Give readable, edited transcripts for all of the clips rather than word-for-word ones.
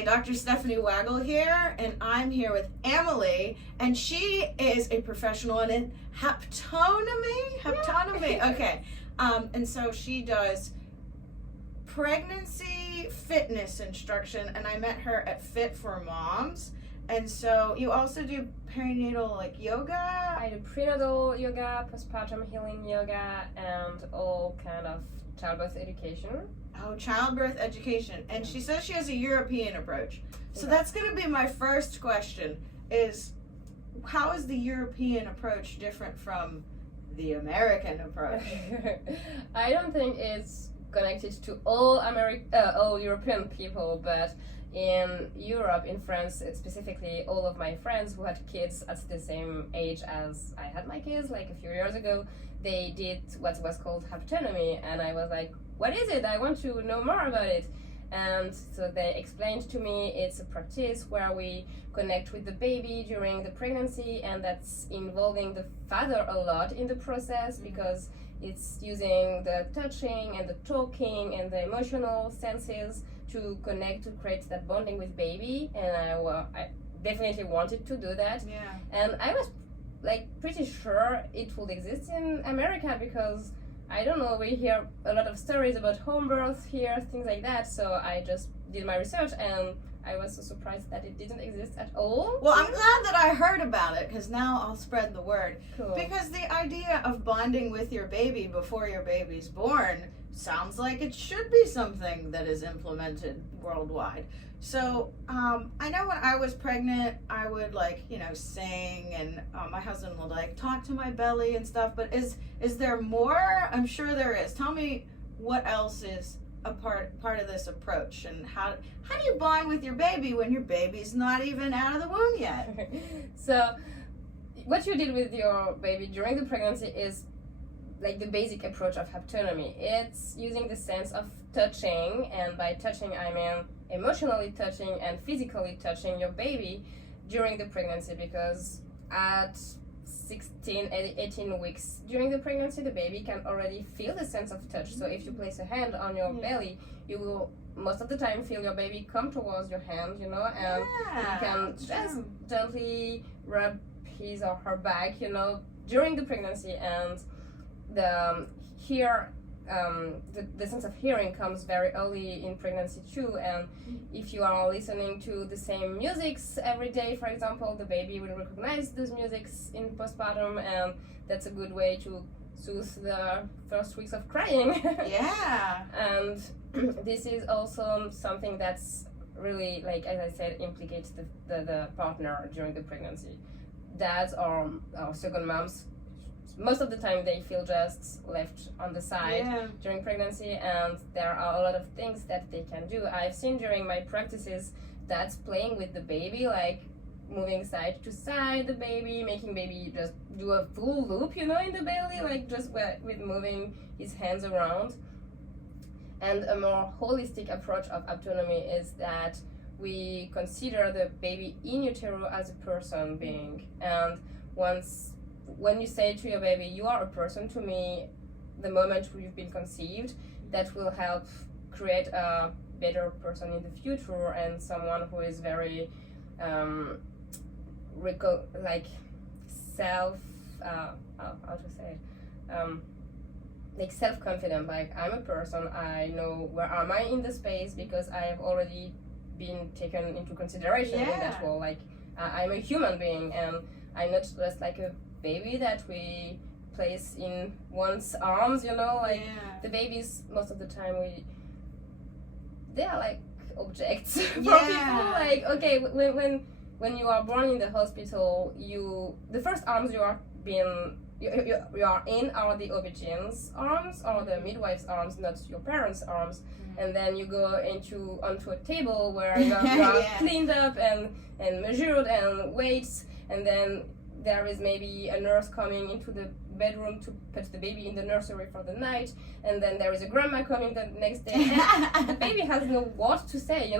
Hi, Dr. Stephanie Waggel here, and I'm here with Amélie, and she is a professional in haptonomy. Okay. And so she does pregnancy fitness instruction, and I met her at Fit for Moms. And so you also do perinatal yoga? I do prenatal yoga, postpartum healing yoga, and all kind of childbirth education. Oh, childbirth education. And she says she has a European approach. So Yeah. that's going to be my first question is, how is the European approach different from the American approach? I don't think it's connected to all European people, but in Europe, in France specifically, all of my friends who had kids at the same age as I had my kids, like a few years ago, they did what was called haptonomy, and I was like, what is it? I want to know more about it. And so they explained to me it's a practice where we connect with the baby during the pregnancy, and that's involving the father a lot in the process because it's using the touching and the talking and the emotional senses to connect, to create that bonding with baby. And I definitely wanted to do that. Yeah. And I was pretty sure it would exist in America because I don't know, we hear a lot of stories about home birth here, things like that. So I just did my research and I was so surprised that it didn't exist at all. Well, I'm glad that I heard about it because now I'll spread the word. Cool. Because the idea of bonding with your baby before your baby's born sounds like it should be something that is implemented worldwide. So I know when I was pregnant, I would sing, and my husband would talk to my belly and stuff. But is there more? I'm sure there is. Tell me what else is a part of this approach, and how do you bond with your baby when your baby's not even out of the womb yet? So what you did with your baby during the pregnancy is the basic approach of haptonomy. It's using the sense of touching, and by touching I mean emotionally touching and physically touching your baby during the pregnancy, because at 18 weeks during the pregnancy the baby can already feel the sense of touch. So if you place a hand on your belly, you will most of the time feel your baby come towards your hand, and you can just gently rub his or her back, during the pregnancy. And the sense of hearing comes very early in pregnancy too, and if you are listening to the same musics every day, for example, the baby will recognize those musics in postpartum, and that's a good way to soothe the first weeks of crying. Yeah. And this is also something that's really, as I said, implicates the partner during the pregnancy. Dads or second moms, most of the time they feel just left on the side during pregnancy, and there are a lot of things that they can do. I've seen during my practices dads playing with the baby, moving side to side the baby, making baby just do a full loop, in the belly, just with moving his hands around. And a more holistic approach of haptonomy is that we consider the baby in utero as a person being, and when you say to your baby, you are a person to me, the moment you've been conceived, that will help create a better person in the future, and someone who is very self-confident, I'm a person, I know where am I in the space because I have already been taken into consideration in that role. I'm a human being, and I'm not just a baby that we place in one's arms, the babies most of the time they are objects for people. Okay, when you are born in the hospital, the first arms you are in are the OB-GYN's arms or the midwife's arms, not your parents' arms. And then you go onto a table where you are cleaned up and measured and weights, and then there is maybe a nurse coming into the bedroom to put the baby in the nursery for the night, and then there is a grandma coming the next day. And the baby has no what to say,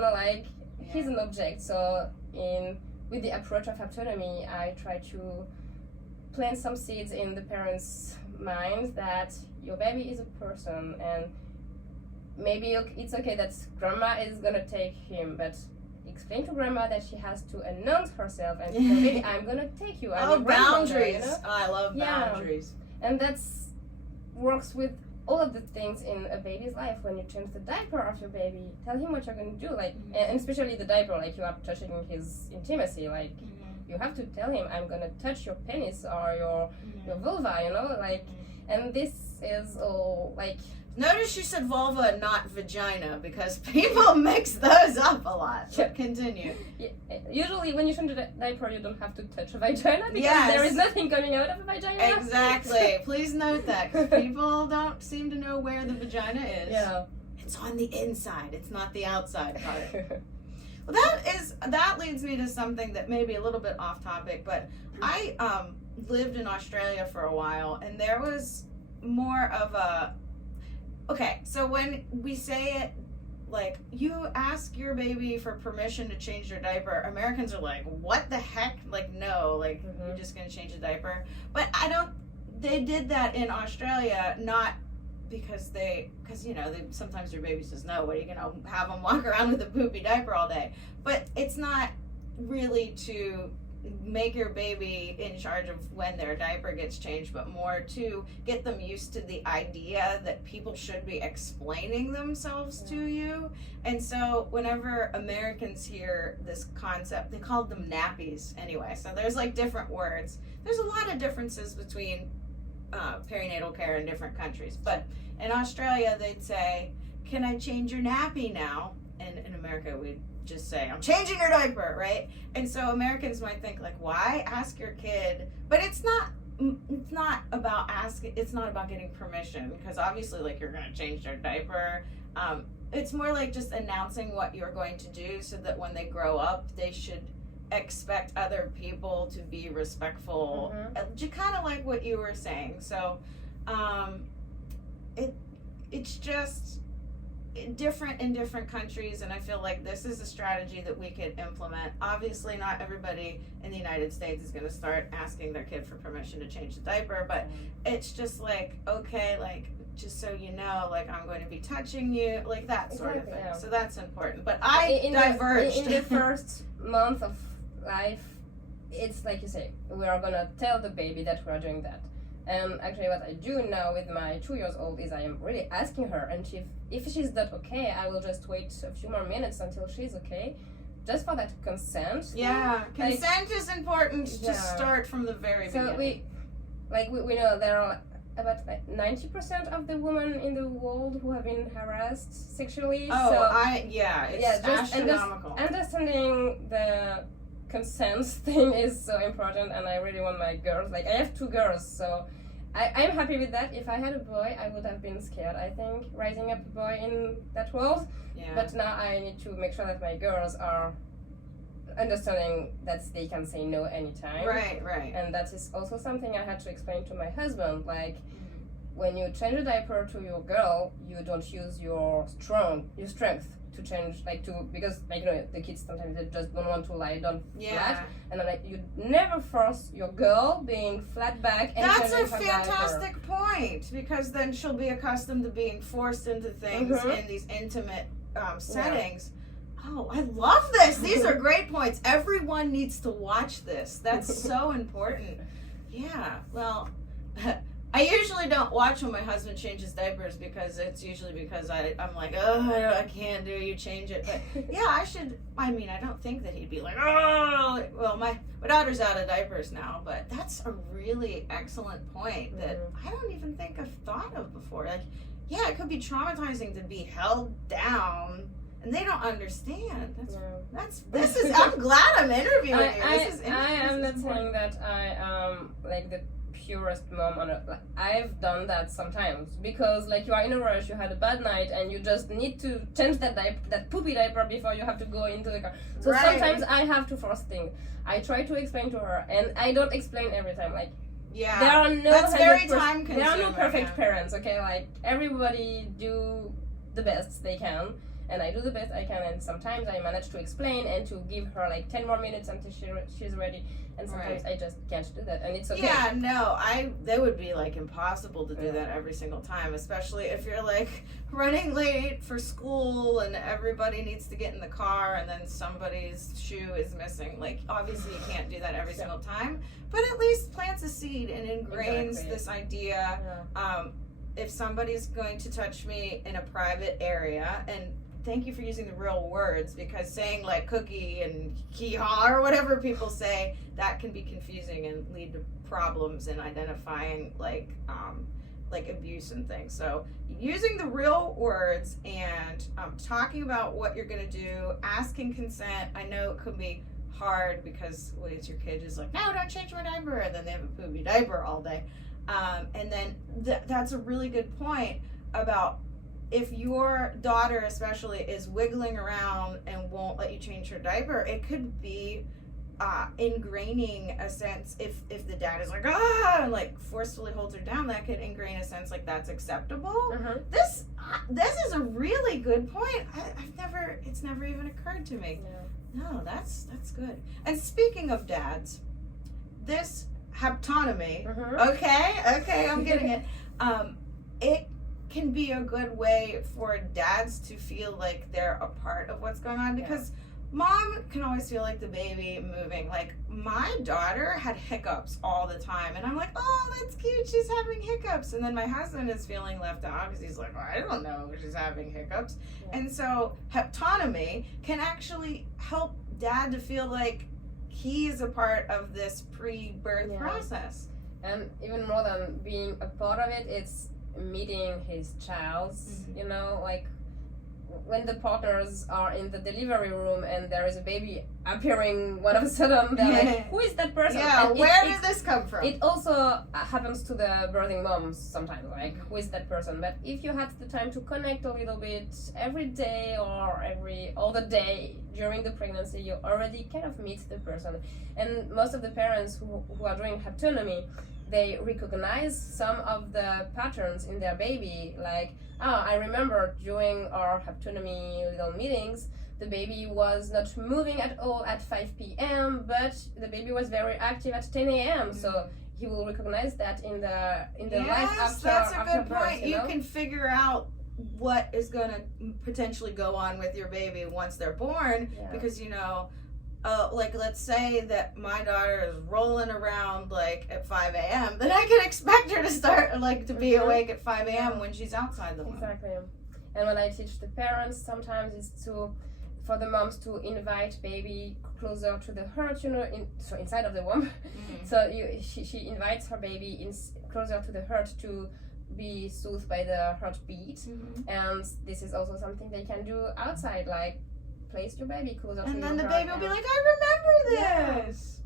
he's an object. So with the approach of haptonomy, I try to plant some seeds in the parents' minds that your baby is a person, and maybe it's okay that grandma is gonna take him, but explain to grandma that she has to announce herself and tell baby, I'm gonna take you. I'm Oh, your grandmother, boundaries. you know? Oh, I love boundaries. And that's works with all of the things in a baby's life. When you change the diaper of your baby, tell him what you're going to do, like, and especially the diaper, like you are touching his intimacy, like you have to tell him, I'm gonna touch your penis or your vulva, you know, like, and this is all like. Notice you said vulva, not vagina, because people mix those up a lot. But continue. Usually, when you change a diaper, you don't have to touch a vagina because Yes. there is nothing coming out of a vagina. Exactly. Please note that, because people don't seem to know where the vagina is. Yeah. It's on the inside. It's not the outside part. Well, that leads me to something that may be a little bit off topic, but I lived in Australia for a while, and there was more of a. Okay, so when we say it, like, you ask your baby for permission to change their diaper, Americans are like, what the heck? Like, no, like, you're just going to change a diaper. But they did that in Australia, not because you know, sometimes your baby says no, what are you going to have them walk around with a poopy diaper all day? But it's not really to make your baby in charge of when their diaper gets changed, but more to get them used to the idea that people should be explaining themselves to you. And so whenever Americans hear this concept, they call them nappies anyway. So there's like different words. There's a lot of differences between perinatal care in different countries. But in Australia, they'd say, can I change your nappy now? And in America, we'd just say, I'm changing your diaper, right? And so Americans might think, like, why ask your kid? But it's not about asking, it's not about getting permission, because obviously, like, you're going to change their diaper. It's more like just announcing what you're going to do so that when they grow up, they should expect other people to be respectful. Just kind of like what you were saying. So it's just different in different countries, and I feel like this is a strategy that we could implement. Obviously, not everybody in the United States is going to start asking their kid for permission to change the diaper, but it's just like, okay, like, just so you know, like, I'm going to be touching you, like that sort of thing. Yeah. So that's important. But I diverged. In the first month of life, it's like you say, we are going to tell the baby that we are doing that. And actually what I do now with my 2-year-old is I am really asking her, and if she's not okay, I will just wait a few more minutes until she's okay, just for that consent. Yeah, consent is important to start from the very beginning. So we know there are about 90% of the women in the world who have been harassed sexually. Oh, so, it's astronomical. Understanding the consent thing is so important, and I really want my girls, like I have 2 girls, so I'm happy with that. If I had a boy, I would have been scared, I think, raising up a boy in that world. But now I need to make sure that my girls are understanding that they can say no anytime. Right. And that is also something I had to explain to my husband, like, when you change a diaper to your girl, you don't use your strength to change, like, because, like, you know, the kids sometimes they just don't want to lie down flat, and then, like, you never force your girl being flat back. And that's a fantastic point, because then she'll be accustomed to being forced into things in these intimate settings. Oh, I love this. These are great points. Everyone needs to watch this. That's so important. Yeah, well, I usually don't watch when my husband changes diapers, because it's usually because I'm like, oh, I can't do you change it. But yeah, I don't think that he'd be like, oh, well, my daughter's out of diapers now, but that's a really excellent point that I don't even think I've thought of before. Like, yeah, it could be traumatizing to be held down, and they don't understand. I'm glad I'm interviewing you. This is interesting. I am not saying that I am like the purest mom on earth. Like, I've done that sometimes, because, like, you are in a rush, you had a bad night, and you just need to change that poopy diaper before you have to go into the car. So sometimes I have to force things. I try to explain to her, and I don't explain every time. Like, there are no that's very time consuming. There are no perfect parents. Okay, like, everybody do the best they can, and I do the best I can, and sometimes I manage to explain and to give her like 10 more minutes until she's ready, and sometimes I just can't do that, and it's okay. Yeah, no, that would be like impossible to do that every single time, especially if you're like running late for school and everybody needs to get in the car and then somebody's shoe is missing. Like, obviously you can't do that every single time, but at least plants a seed and ingrains this idea. If somebody's going to touch me in a private area, and thank you for using the real words, because saying like cookie and hee-haw or whatever people say, that can be confusing and lead to problems in identifying like abuse and things. So using the real words and talking about what you're going to do, asking consent. I know it could be hard because it's your kid is like, no, don't change my diaper, and then they have a poopy diaper all day. And then that's a really good point about if your daughter especially is wiggling around and won't let you change her diaper, it could be ingraining a sense, if the dad is like, and like forcefully holds her down, that could ingrain a sense like that's acceptable. This is a really good point. It's never even occurred to me. No, that's good. And speaking of dads, this haptonomy, okay, I'm getting it. It can be a good way for dads to feel like they're a part of what's going on, because mom can always feel like the baby moving. Like, my daughter had hiccups all the time, and I'm like, oh, that's cute, she's having hiccups. And then my husband is feeling left out because he's like, oh, I don't know, she's having hiccups. And so haptonomy can actually help dad to feel like he's a part of this pre-birth process. And even more than being a part of it, it's meeting his child. You know, like when the partners are in the delivery room and there is a baby appearing all of a sudden, they're like, who is that person? Where did this come from? It also happens to the birthing moms sometimes, like, who is that person? But if you had the time to connect a little bit every day or every other day during the pregnancy, you already kind of meet the person. And most of the parents who are doing haptonomy, they recognize some of the patterns in their baby, like, I remember during our haptonomy little meetings, the baby was not moving at all at 5 p.m., but the baby was very active at 10 a.m. So he will recognize that in the life after. That's a good birth, point. You can figure out what is going to potentially go on with your baby once they're born, because like, let's say that my daughter is rolling around like at 5 a.m., then I can expect her to start like to be awake at 5 a.m. when she's outside the womb. Exactly. And when I teach the parents, sometimes it's for the moms to invite baby closer to the heart, so inside of the womb. So she invites her baby closer to the heart to be soothed by the heartbeat. And this is also something they can do outside, like place your baby closer to your heart. And then the baby will be like, I remember this.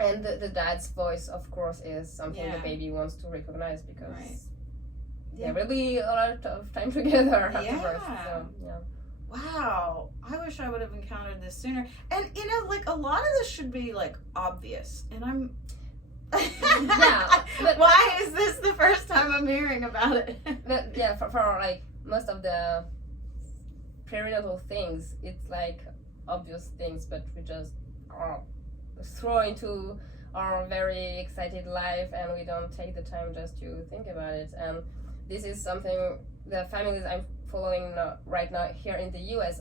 And the dad's voice, of course, is something the baby wants to recognize, because there will be a lot of time together after birth. So, Wow, I wish I would have encountered this sooner. And like, a lot of this should be like obvious, and I'm but why is this the first time I'm hearing about it? But for like most of the perinatal things, it's like obvious things, but we just are thrown into our very excited life and we don't take the time just to think about it. And this is something the families I'm following right now here in the US,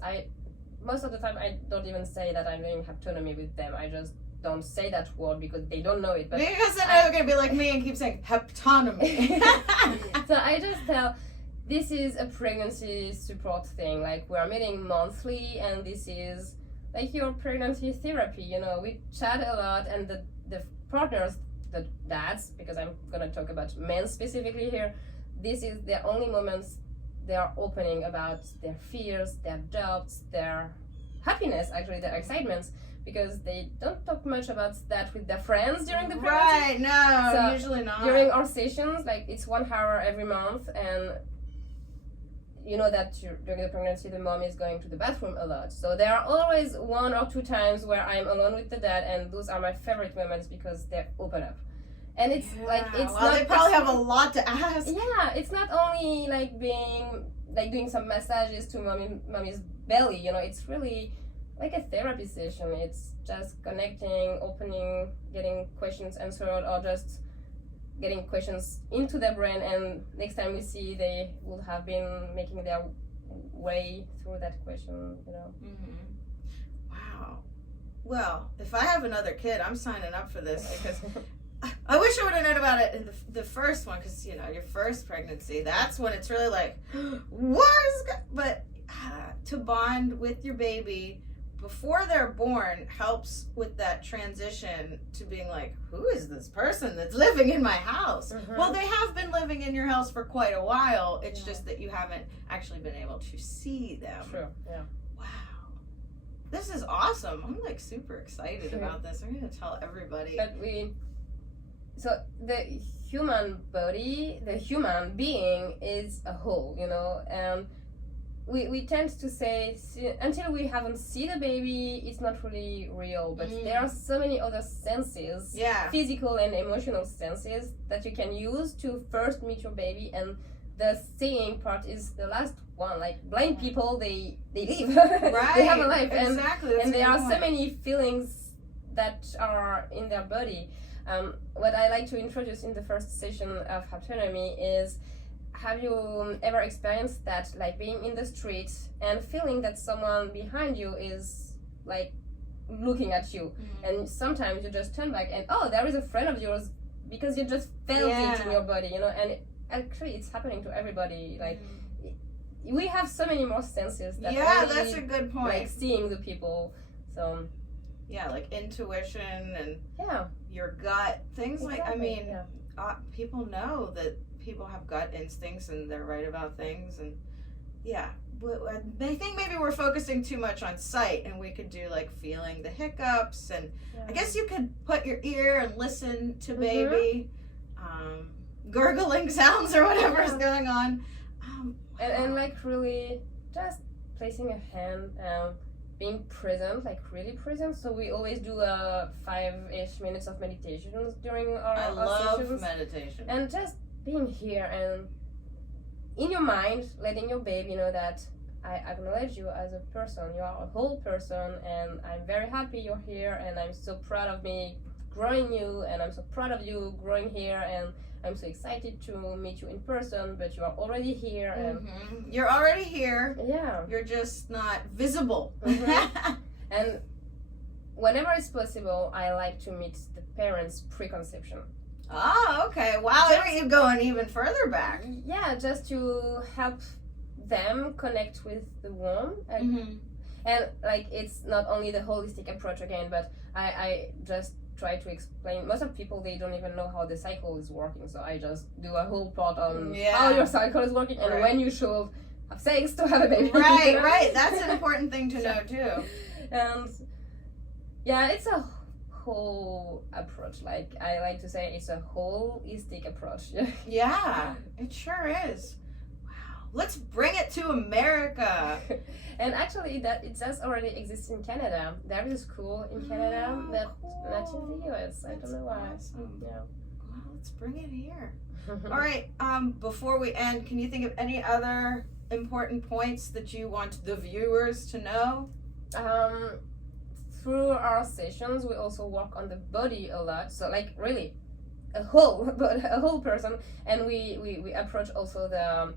most of the time I don't even say that I'm doing haptonomy with them. I just don't say that word because they don't know it. But because then they're going to be like me and keep saying haptonomy. So I just tell, this is a pregnancy support thing. Like, we're meeting monthly, and this is like your pregnancy therapy. We chat a lot, and the partners, the dads, because I'm gonna talk about men specifically here, this is their only moments they are opening about their fears, their doubts, their happiness, actually their excitements, because they don't talk much about that with their friends during the pregnancy. Right, no, so usually not. During our sessions, like, it's 1 hour every month, and you know that during the pregnancy the mom is going to the bathroom a lot, so there are always 1 or 2 times where I'm alone with the dad, and those are my favorite moments because they open up. And it's like, it's well, they probably have a lot to ask. Yeah, it's not only like being like doing some massages to mommy's belly. You know, it's really like a therapy session. It's just connecting, opening, getting questions answered, or just getting questions into their brain, and next time we see, they will have been making their way through that question, you know. Wow. Well, if I have another kid, I'm signing up for this, because I wish I would have known about it in the first one, because, you know, your first pregnancy, that's when it's really like, but to bond with your baby before they're born helps with that transition to being like, who is this person that's living in my house? Well, they have been living in your house for quite a while. It's just that you haven't actually been able to see them. True, yeah. Wow. This is awesome. I'm like super excited about this. I'm going to tell everybody. But so the human body, the human being is a whole, you know, and we tend to say, until we haven't seen a baby, it's not really real. But there are so many other senses, physical and emotional senses, that you can use to first meet your baby. And the seeing part is the last one. Like blind people, they live, Right. they have a life, Exactly. and there are so many feelings that are in their body. What I like to introduce in the first session of Haptonomy is, have you ever experienced that, like being in the street and feeling that someone behind you is like looking at you, and sometimes you just turn back and, oh, there is a friend of yours, because you just felt it in your body, you know. And actually it's happening to everybody. Like we have so many more senses that really, that's a good point. Like seeing the people. So like intuition and your gut, things like, I mean, people know that people have gut instincts and they're right about things, and I think maybe we're focusing too much on sight, and we could do like feeling the hiccups, and I guess you could put your ear and listen to baby, gurgling sounds or whatever is going on, and like really just placing a hand, being present, like really present. So we always do 5-ish minutes of meditations during our sessions. Meditation, and just being here and in your mind, letting your baby know that I acknowledge you as a person. You are a whole person, and I'm very happy you're here, and I'm so proud of me growing you, and I'm so proud of you growing here, and I'm so excited to meet you in person, but you are already here. And you're already here. Yeah. You're just not visible. And whenever it's possible, I like to meet the parents' preconception. Oh, okay. Wow, you're going even further back. Yeah, just to help them connect with the womb. And like, it's not only the holistic approach again, but I just try to explain. Most of people, they don't even know how the cycle is working, so I just do a whole part on how your cycle is working and when you should have sex to have a baby. Right. That's an important thing to know too. And it's a whole approach. Like I like to say, it's a holistic approach. Yeah, it sure is. Wow, let's bring it to America. And actually, that it does already exist in Canada. There is a school in Canada, but not in the US. I don't know why. Awesome. Yeah. Well, let's bring it here. All right. Before we end, can you think of any other important points that you want the viewers to know? Through our sessions, we also work on the body a lot. So like really a whole person, and we approach also the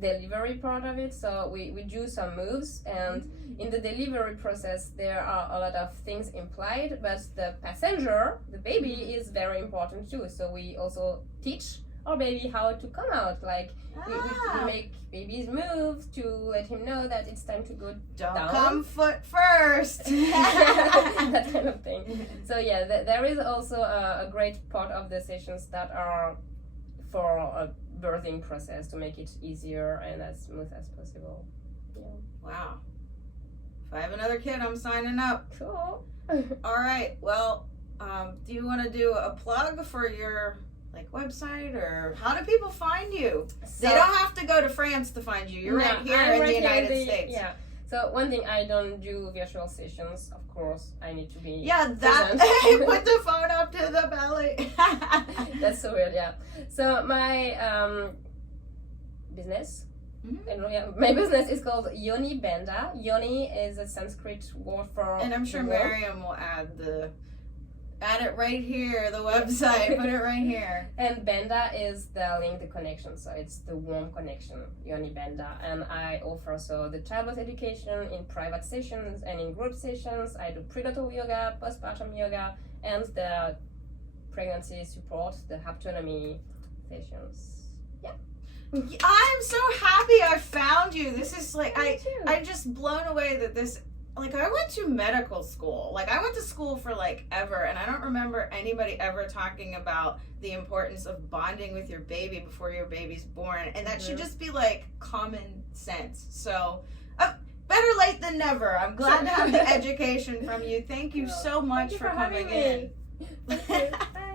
delivery part of it. So we do some moves, and in the delivery process there are a lot of things implied, but the passenger, the baby, is very important too. So we also teach our baby how to come out. Like we make baby's move to let him know that it's time to go Don't down. come foot first. That kind of thing. So there is also a great part of the sessions that are for a birthing process, to make it easier and as smooth as possible. Wow. If I have another kid, I'm signing up. Cool. All right. Well, do you want to do a plug for your website, or how do people find you? So, they don't have to go to France to find you. You're right here in the United States. Yeah. So one thing, I don't do virtual sessions. Of course, I need to be. Yeah, that. Put the phone up to the belly. That's so weird. Yeah. So my business And yeah, my business is called Yoni Bandha. Yoni is a Sanskrit word for. And I'm sure the womb. Miriam will add it right here, the website, put it right here. And Bandha is the link, the connection. So it's the womb connection, Yoni Bandha. And I offer so the childbirth education in private sessions and in group sessions. I do prenatal yoga, postpartum yoga, and the pregnancy support, the Haptonomy sessions. Yeah. I'm so happy I found you. This is like, Me too. I'm just blown away that this, like, I went to medical school. Like, I went to school for, like, ever, and I don't remember anybody ever talking about the importance of bonding with your baby before your baby's born. And that should just be, like, common sense. So, better late than never. I'm glad to have the education from you. Thank you so much Thank you for having coming in. me. Thank you. Bye.